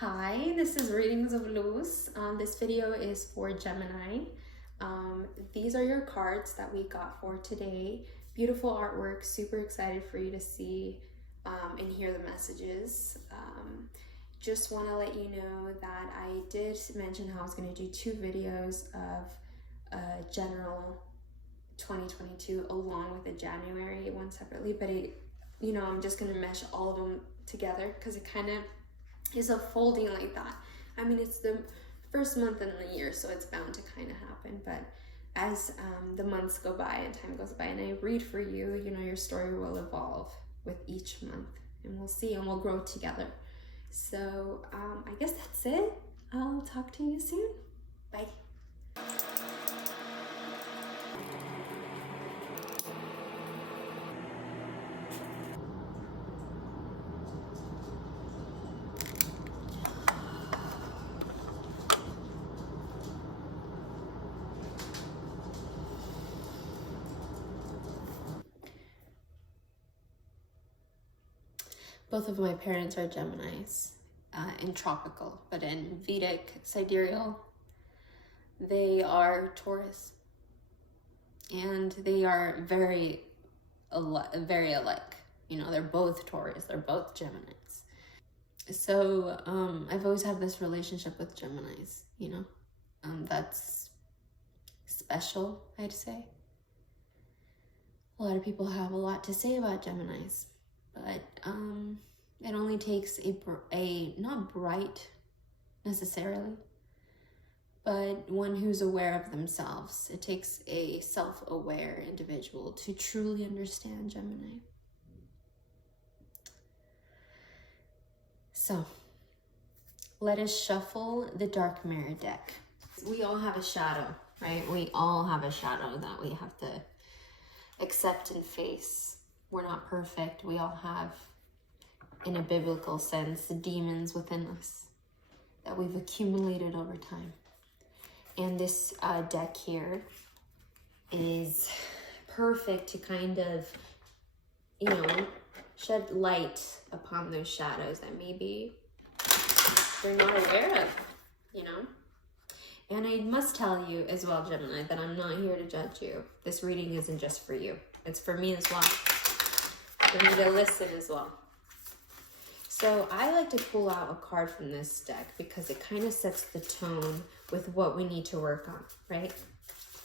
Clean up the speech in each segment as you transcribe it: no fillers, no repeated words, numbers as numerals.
Hi, this is Readings of Luz. This video is for Gemini. These are your cards that we got for today. Beautiful artwork, super excited for you to see and hear the messages. Just want to let you know that I did mention how I was going to do 2 videos of general 2022 along with the January one separately, but I'm just going to mesh all of them together because it kind of is a folding like that. I mean, it's the first month in the year, so it's bound to kind of happen. But as the months go by and time goes by and I read for you, your story will evolve with each month, and we'll see, and we'll grow together. So I guess that's it. I'll talk to you soon. Bye. Both of my parents are Geminis in tropical, but in Vedic sidereal, they are Taurus. And they are very alike. They're both Taurus, they're both Geminis. So I've always had this relationship with Geminis, that's special, I'd say. A lot of people have a lot to say about Geminis. But it only takes a not bright necessarily, but one who's aware of themselves. It takes a self-aware individual to truly understand Gemini. So let us shuffle the dark mirror deck. We all have a shadow, right? We all have a shadow that we have to accept and face. We're not perfect. We all have, in a biblical sense, the demons within us that we've accumulated over time. And this deck here is perfect to kind of, shed light upon those shadows that maybe they're not aware of, And I must tell you as well, Gemini, that I'm not here to judge you. This reading isn't just for you. It's for me as well. For me to listen as well. So I like to pull out a card from this deck because it kind of sets the tone with what we need to work on, right?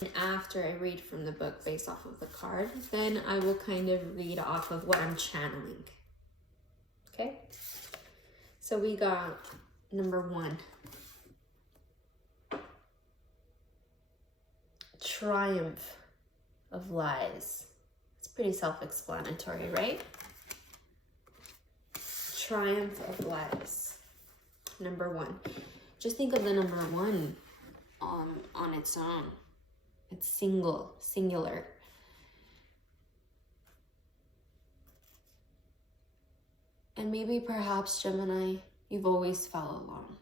And after I read from the book based off of the card, then I will kind of read off of what I'm channeling. Okay? So we got number 1. Triumph of lies. Pretty self-explanatory, right? Triumph of lies. Number 1. Just think of the number 1 on its own. It's singular. And maybe perhaps, Gemini, you've always felt alone.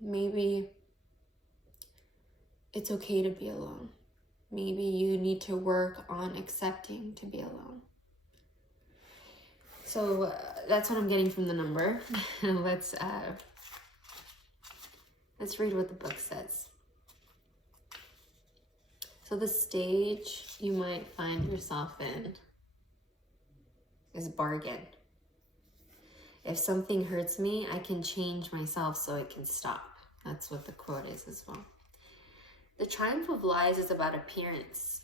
Maybe it's okay to be alone. Maybe you need to work on accepting to be alone. So that's what I'm getting from the number. Let's read what the book says. So the stage you might find yourself in is bargain. If something hurts me, I can change myself so it can stop. That's what the quote is as well. The triumph of lies is about appearance.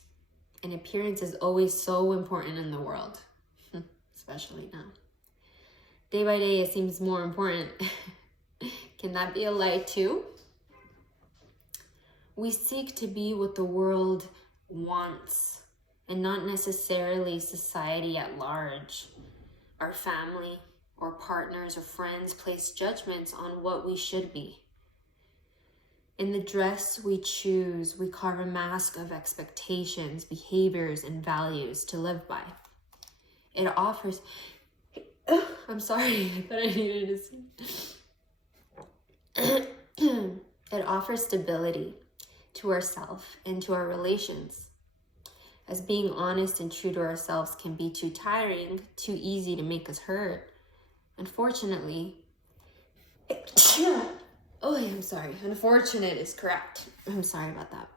And appearance is always so important in the world, especially now. Day by day, it seems more important. Can that be a lie too? We seek to be what the world wants and not necessarily society at large. Our family or partners or friends place judgments on what we should be. In the dress we choose, we carve a mask of expectations, behaviors, and values to live by. It offers... I'm sorry, I thought I needed to see. It offers stability to ourselves and to our relations. As being honest and true to ourselves can be too tiring, too easy to make us hurt, Unfortunately, oh, I'm sorry. Unfortunate is correct. I'm sorry about that.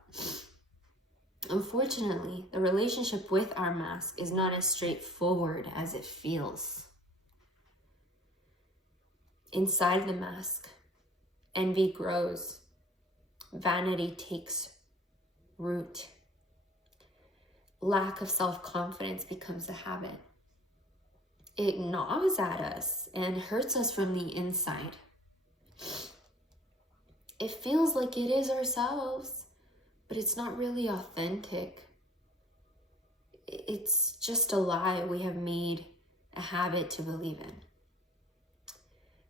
Unfortunately, the relationship with our mask is not as straightforward as it feels. Inside the mask, envy grows. Vanity takes root. Lack of self-confidence becomes a habit. It gnaws at us and hurts us from the inside. It feels like it is ourselves, but it's not really authentic. It's just a lie we have made a habit to believe in.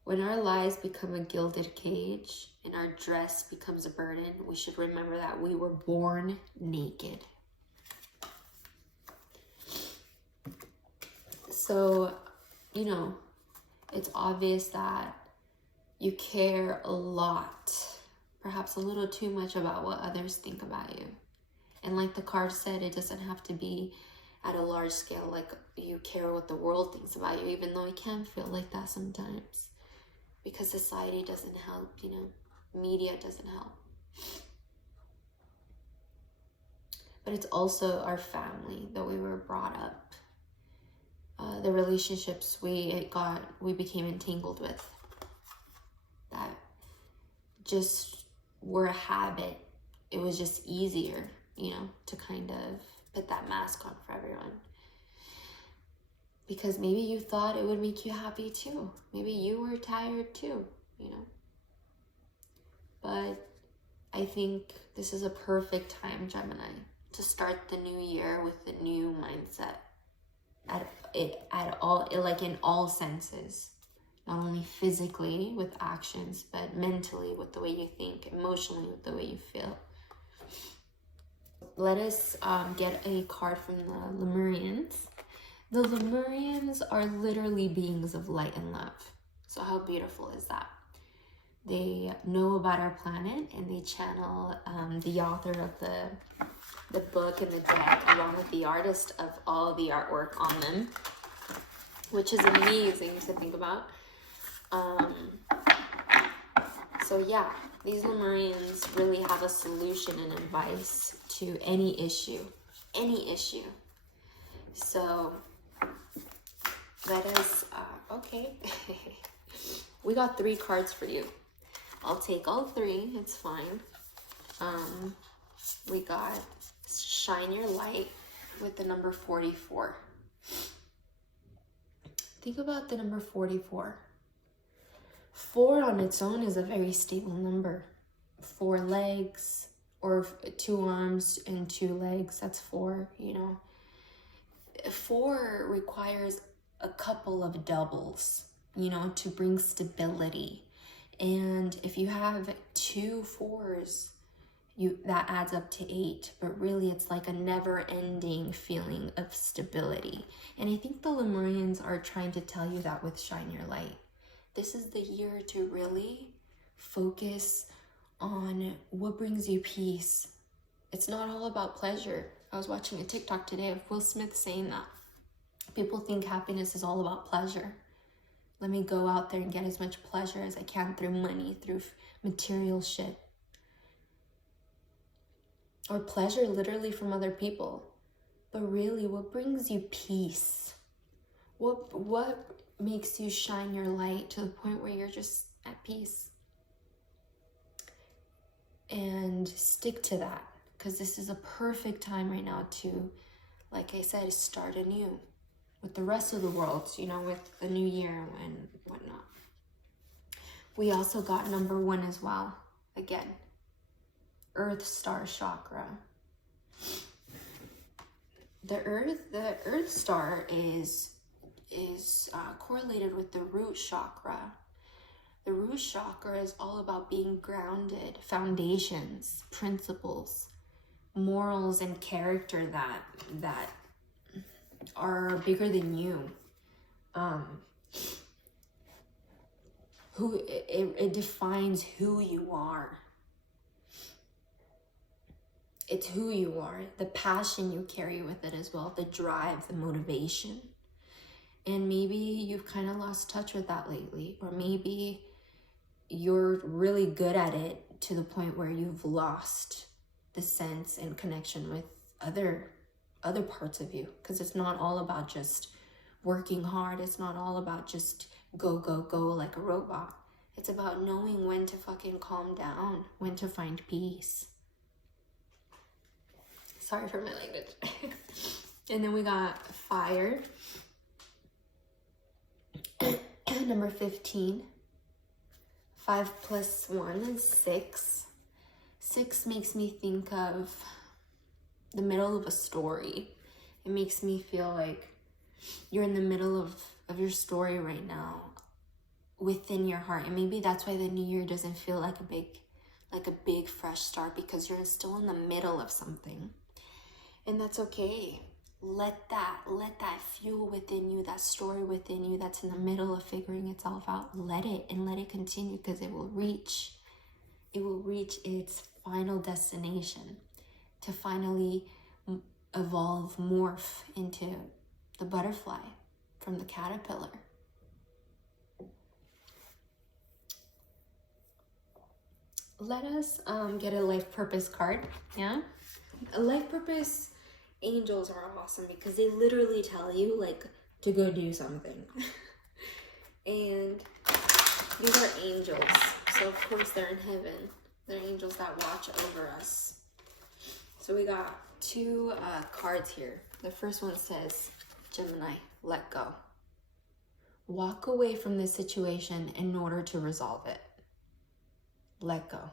When our lies become a gilded cage and our dress becomes a burden, we should remember that we were born naked. So, you know, it's obvious that you care a lot, perhaps a little too much about what others think about you. And like the card said, it doesn't have to be at a large scale, like you care what the world thinks about you, even though it can feel like that sometimes. Because society doesn't help, you know, media doesn't help. But it's also our family that we were brought up. The relationships we became entangled with that just were a habit. It was just easier, you know, to kind of put that mask on for everyone. Because maybe you thought it would make you happy too. Maybe you were tired too, you know. But I think this is a perfect time, Gemini, to start the new year with a new mindset. In all senses. Not only physically with actions, but mentally with the way you think, emotionally with the way you feel. Let us get a card from the Lemurians. The Lemurians are literally beings of light and love. So how beautiful is that? They know about our planet and they channel the author of the book and the deck along with the artist of all the artwork on them, which is amazing to think about. So yeah, these Lemurians really have a solution and advice to any issue. So let us, okay. We got 3 cards for you. I'll take all 3, it's fine. We got Shine Your Light with the number 44. Think about the number 44. 4 on its own is a very stable number. 4 legs or 2 arms and 2 legs, that's 4, you know. 4 requires a couple of doubles, you know, to bring stability. And if you have 2 4s, that adds up to 8, but really it's like a never-ending feeling of stability. And I think the Lemurians are trying to tell you that with Shine Your Light. This is the year to really focus on what brings you peace. It's not all about pleasure. I was watching a TikTok today of Will Smith saying that. People think happiness is all about pleasure. Let me go out there and get as much pleasure as I can through money, through material shit. Or pleasure literally from other people. But really, what brings you peace? What makes you shine your light to the point where you're just at peace? And stick to that, because this is a perfect time right now to, like I said, start anew with the rest of the world, you know, with the new year and whatnot. We also got number 1 as well. Again, Earth Star Chakra. The Earth Star is correlated with the root chakra. The root chakra is all about being grounded, foundations, principles, morals, and character that are bigger than you. It defines who you are. It's who you are, the passion you carry with it as well, the drive, the motivation. And maybe you've kind of lost touch with that lately, or maybe you're really good at it to the point where you've lost the sense and connection with other parts of you, because it's not all about just working hard. It's not all about just go, go, go like a robot. It's about knowing when to fucking calm down, when to find peace. Sorry for my language. And then we got fire. Number 15. 5 plus 1 is 6. 6 makes me think of the middle of a story. It makes me feel like you're in the middle of your story right now within your heart. And maybe that's why the new year doesn't feel like a big fresh start, because you're still in the middle of something. And that's okay. Let that fuel within you, that story within you that's in the middle of figuring itself out, let it continue, because it will reach its final destination to finally evolve, morph into the butterfly from the caterpillar. Let us get a life purpose card. Yeah, a life purpose. Angels are awesome because they literally tell you like to go do something. And these are angels, so of course they're in heaven. They're angels that watch over us. So we got 2 cards here. The first one says, Gemini, let go. Walk away from this situation in order to resolve it. Let go.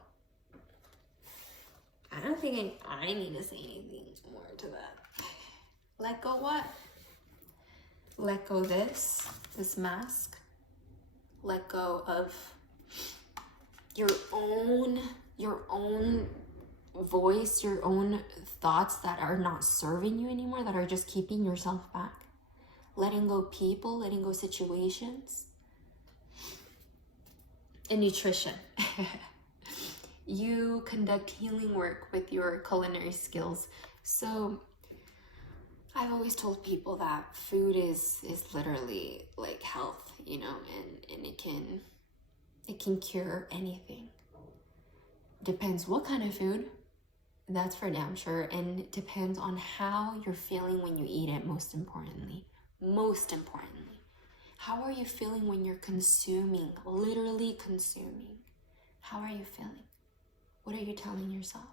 I don't think I need to say anything more to that. Let go what? Let go this mask. Let go of your own voice, your own thoughts that are not serving you anymore, that are just keeping yourself back. Letting go people, letting go situations. And nutrition. You conduct healing work with your culinary skills. So I've always told people that food is literally like health, you know, and it can cure anything. Depends what kind of food, that's for damn sure, and it depends on how you're feeling when you eat it, most importantly. How are you feeling when you're consuming, literally consuming? How are you feeling? What are you telling yourself?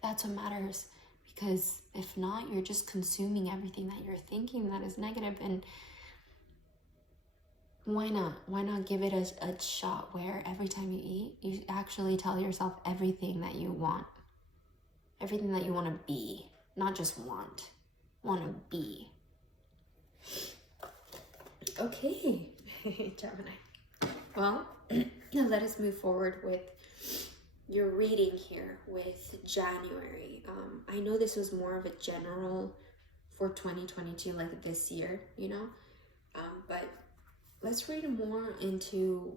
That's what matters, because if not, you're just consuming everything that you're thinking that is negative. And why not give it a shot where every time you eat, you actually tell yourself everything that you want, everything that you want to be, not just want to be. Okay, Gemini. Well, let us move forward with your reading here with January. I know this was more of a general for 2022, like this year, you know, but let's read more into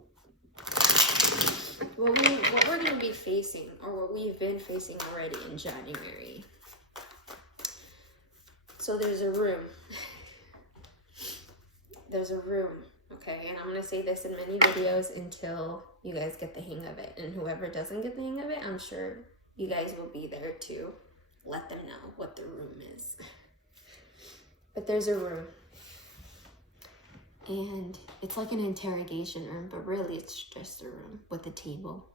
what we're going to be facing, or what we've been facing already in January. So there's a room. Okay, and I'm going to say this in many videos until you guys get the hang of it. And whoever doesn't get the hang of it, I'm sure you guys will be there to let them know what the room is. But there's a room. And it's like an interrogation room, but really it's just a room with a table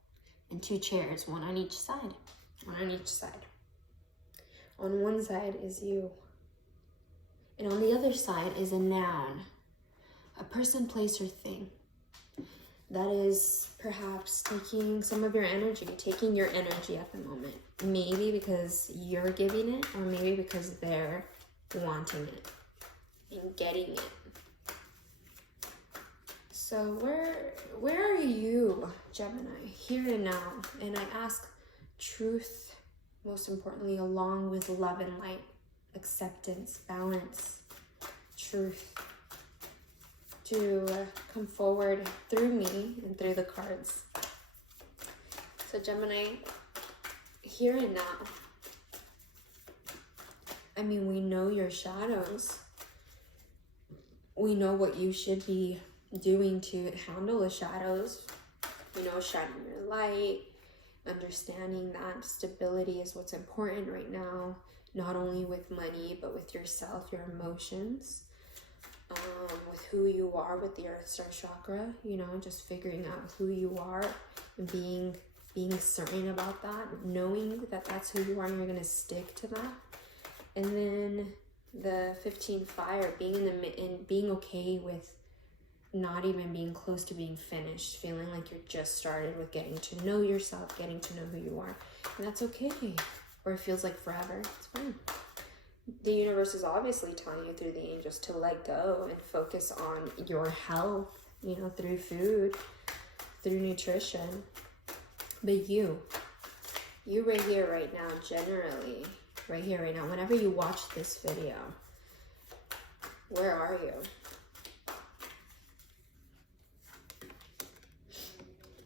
and 2 chairs, one on each side. On one side is you. And on the other side is a noun. A person, place, or thing that is perhaps taking some of your energy, taking your energy at the moment. Maybe because you're giving it, or maybe because they're wanting it and getting it. So where are you, Gemini, here and now? And I ask truth, most importantly, along with love and light, acceptance, balance, truth, to come forward through me and through the cards. So Gemini, here and now. I mean, we know your shadows. we know what you should be doing to handle the shadows. You know, shining your light, understanding that stability is what's important right now, not only with money, but with yourself, your emotions, with who you are with the Earth Star Chakra, you know, just figuring out who you are and being certain about that, knowing that that's who you are and you're going to stick to that. And then the 15 fire, being and being okay with not even being close to being finished, feeling like you're just started with getting to know yourself, getting to know who you are. And that's okay. Or it feels like forever. It's fine. The universe is obviously telling you through the angels to let go and focus on your health, you know, through food, through nutrition. But you right here, right now, generally, right here, right now, whenever you watch this video, where are you?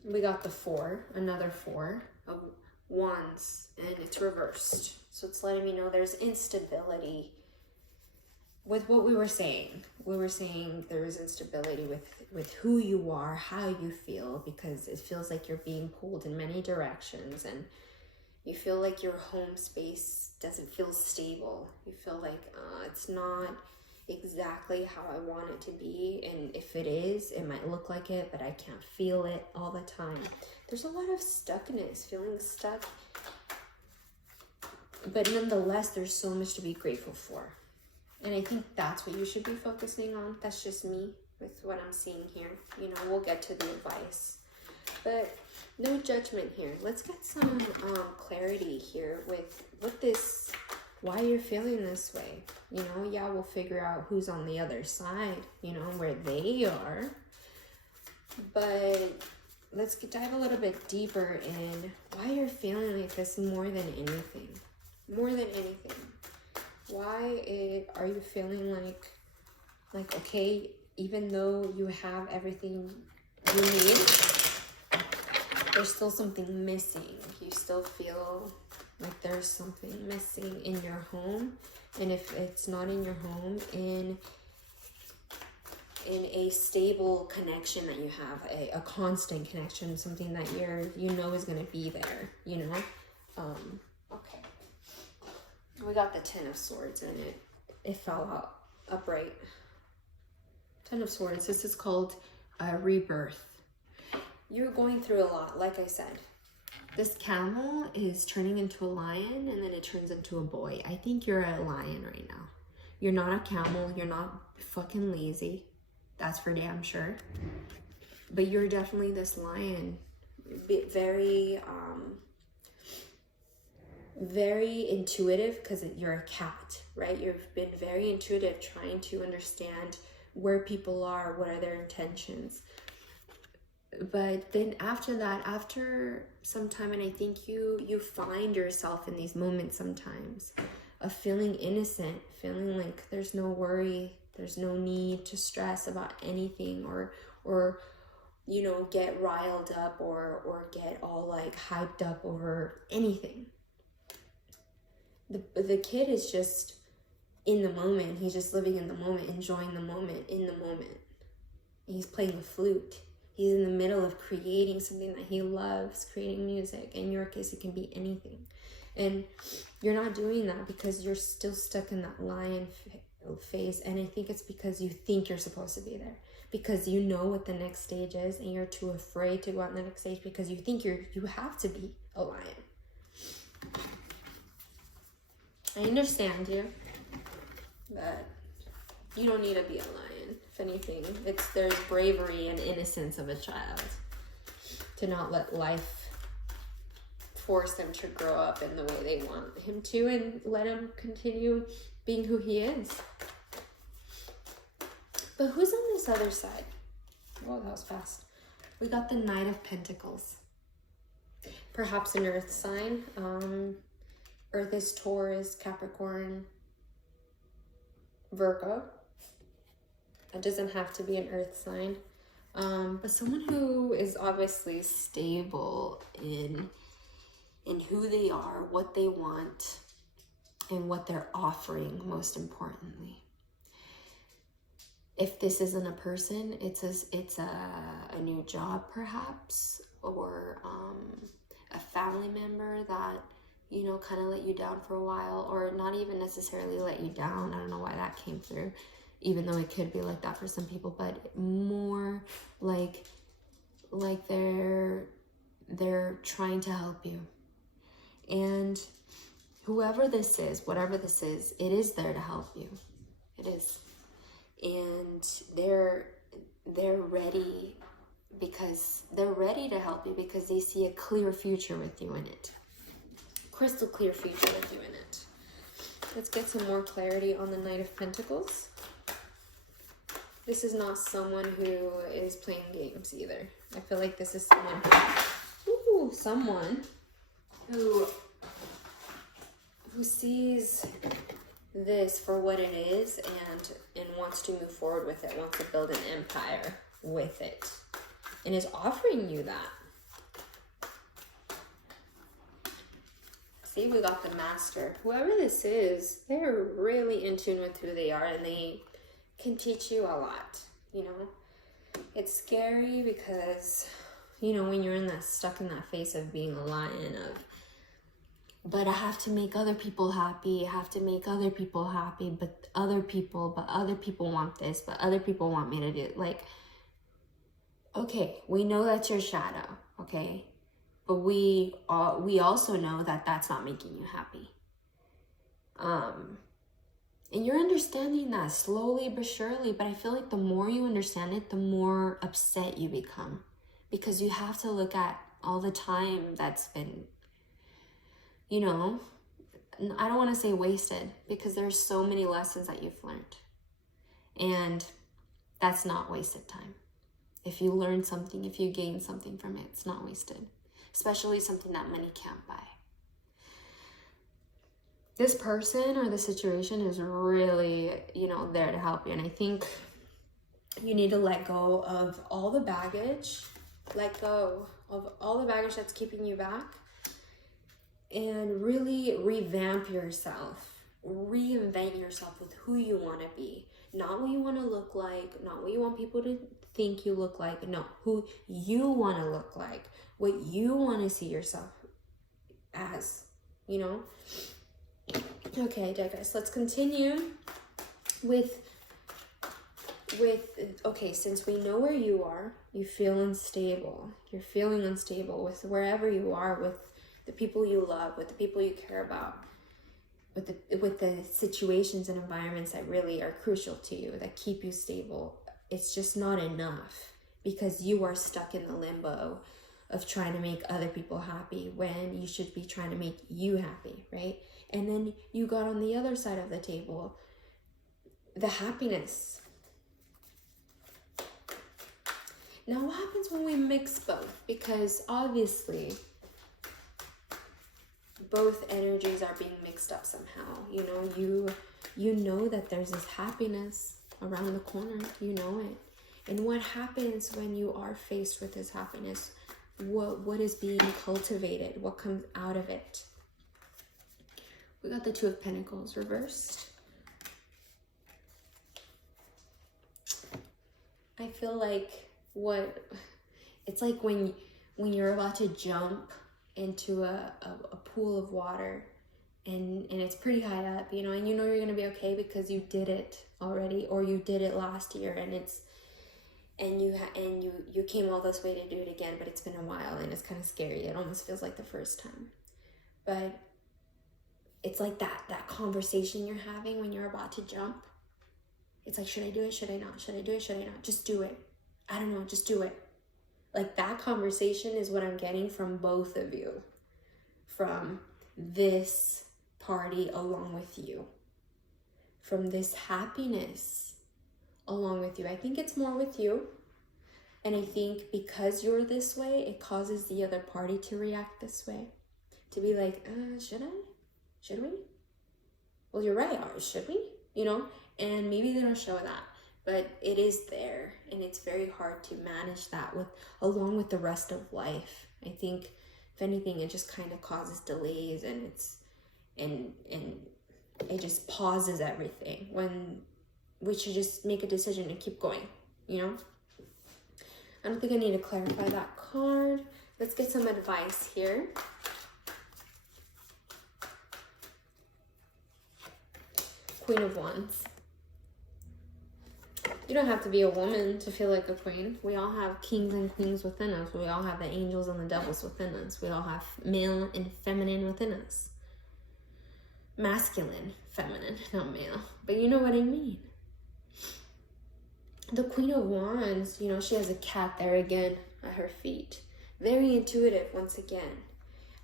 We got the 4, another 4 of Wands, and it's reversed. So it's letting me know there's instability with what we were saying. We were saying there is instability with who you are, how you feel, because it feels like you're being pulled in many directions, and you feel like your home space doesn't feel stable. You feel like it's not exactly how I want it to be, and if it is, it might look like it, but I can't feel it all the time. There's a lot of stuckness, feeling stuck, but nonetheless, there's so much to be grateful for. And I think that's what you should be focusing on. That's just me with what I'm seeing here. You know, we'll get to the advice, but no judgment here. Let's get some clarity here with this, why you're feeling this way. You know, yeah, we'll figure out who's on the other side, you know, where they are. But let's dive a little bit deeper in why you're feeling like this more than anything. More than anything. Why are you feeling like, okay, even though you have everything you need, there's still something missing. You still feel like there's something missing in your home. And if it's not in your home, in a stable connection that you have, a constant connection, something that you know is going to be there, you know? Okay. We got the 10 of Swords, and it fell out upright. 10 of Swords. This is called rebirth. You're going through a lot, like I said. This camel is turning into a lion, and then it turns into a boy. I think you're a lion right now. You're not a camel. You're not fucking lazy. That's for damn sure. But you're definitely this lion. Very intuitive, because you're a cat, right? You've been very intuitive, trying to understand where people are, what are their intentions. But then after that, after some time, and I think you find yourself in these moments sometimes of feeling innocent, feeling like there's no worry, there's no need to stress about anything, or you know, get riled up or get all like hyped up over anything. The kid is just in the moment. He's just living in the moment, enjoying the moment, in the moment. He's playing the flute. He's in the middle of creating something that he loves, creating music. In your case, it can be anything. And you're not doing that because you're still stuck in that lion phase. And I think it's because you think you're supposed to be there. Because you know what the next stage is, and you're too afraid to go on the next stage because you think you have to be a lion. I understand you, but you don't need to be a lion. If anything, there's bravery and innocence of a child to not let life force him to grow up in the way they want him to, and let him continue being who he is. But who's on this other side? Whoa, that was fast. We got the Knight of Pentacles. Perhaps an earth sign. Earth is Taurus, Capricorn, Virgo. It doesn't have to be an earth sign. But someone who is obviously stable in who they are, what they want, and what they're offering, most importantly. If this isn't a person, it's a new job perhaps, or a family member that, you know, kind of let you down for a while, or not even necessarily let you down. I don't know why that came through, even though it could be like that for some people, but more like they're trying to help you. And whoever this is, whatever this is, it is there to help you. It is. And they're ready, because they're ready to help you because they see a clear future with you in it. Crystal clear future with you in it. Let's get some more clarity on the Knight of Pentacles. This is not someone who is playing games either. I feel like this is someone who sees this for what it is and wants to move forward with it, wants to build an empire with it, and is offering you that. See, we got the Master. Whoever this is, they're really in tune with who they are, and they can teach you a lot, you know. It's scary because, you know, when you're stuck in that phase of being a lion, but I have to make other people happy, I have to make other people happy, but other people want this, but other people want me to do it. Like, okay, we know that's your shadow, okay? But we also know that that's not making you happy. And you're understanding that slowly but surely, but I feel like the more you understand it, the more upset you become, because you have to look at all the time that's been, you know, I don't want to say wasted, because there's so many lessons that you've learned, and that's not wasted time. If you learn something, if you gain something from it, it's not wasted, especially something that money can't buy. This person or the situation is really, you know, there to help you. And I think you need to let go of all the baggage, let go of all the baggage that's keeping you back, and really revamp yourself. Reinvent yourself with who you want to be. Not what you want to look like, not what you want people to think you look like, no, who you want to look like, what you want to see yourself as, you know? Okay, guys, let's continue with okay, since we know where you are, you feel unstable. You're feeling unstable with wherever you are, with the people you love, with the people you care about, with the situations and environments that really are crucial to you, that keep you stable. It's just not enough, because you are stuck in the limbo of trying to make other people happy when you should be trying to make you happy, right? And then you got on the other side of the table, the happiness. Now, what happens when we mix both? Because obviously, both energies are being mixed up somehow. You know, you know that there's this happiness around the corner. You know it. And what happens when you are faced with this happiness? What is being cultivated? What comes out of it? We got the Two of Pentacles reversed. I feel like it's like when you're about to jump into a pool of water, and it's pretty high up, you know, and you know you're gonna be okay because you did it already, or you did it last year, and you came all this way to do it again, but it's been a while and it's kind of scary. It almost feels like the first time, but it's like that conversation you're having when you're about to jump. It's like, should I do it? Should I not? Should I do it? Should I not? Just do it. I don't know. Just do it. Like, that conversation is what I'm getting from both of you, from this party along with you, from this happiness along with you. I think it's more with you. And I think because you're this way, it causes the other party to react this way. To be like, should I? Should we? Well, you're right, should we? You know? And maybe they don't show that, but it is there. And it's very hard to manage that along with the rest of life. I think, if anything, it just kind of causes delays, and it just pauses everything when we should just make a decision and keep going, you know? I don't think I need to clarify that card. Let's get some advice here. Queen of Wands. You don't have to be a woman to feel like a queen. We all have kings and queens within us. We all have the angels and the devils within us. We all have male and feminine within us. Masculine, feminine, not male. But you know what I mean. The Queen of Wands, you know, she has a cat there again at her feet. Very intuitive once again.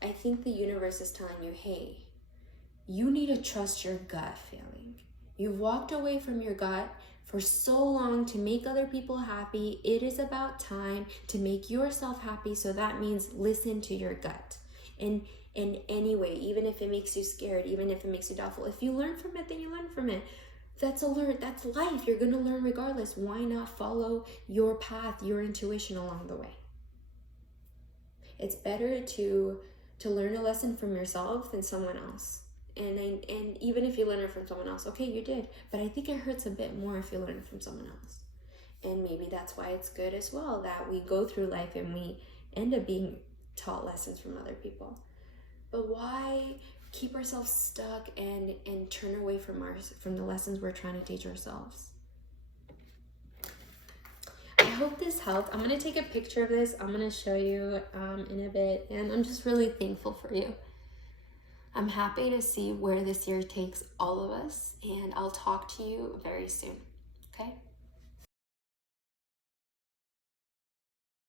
I think the universe is telling you, hey, you need to trust your gut feeling. You've walked away from your gut for so long to make other people happy. It is about time to make yourself happy. So that means listen to your gut. And in any way, even if it makes you scared, even if it makes you doubtful, if you learn from it, then you learn from it. That's life. You're going to learn regardless. Why not follow your path, your intuition along the way? It's better to learn a lesson from yourself than someone else. And even if you learn it from someone else, okay, you did. But I think it hurts a bit more if you learn it from someone else. And maybe that's why it's good as well that we go through life and we end up being taught lessons from other people. But why keep ourselves stuck and turn away from the lessons we're trying to teach ourselves? I hope this helped. I'm going to take a picture of this. I'm going to show you in a bit. And I'm just really thankful for you. I'm happy to see where this year takes all of us. And I'll talk to you very soon. Okay?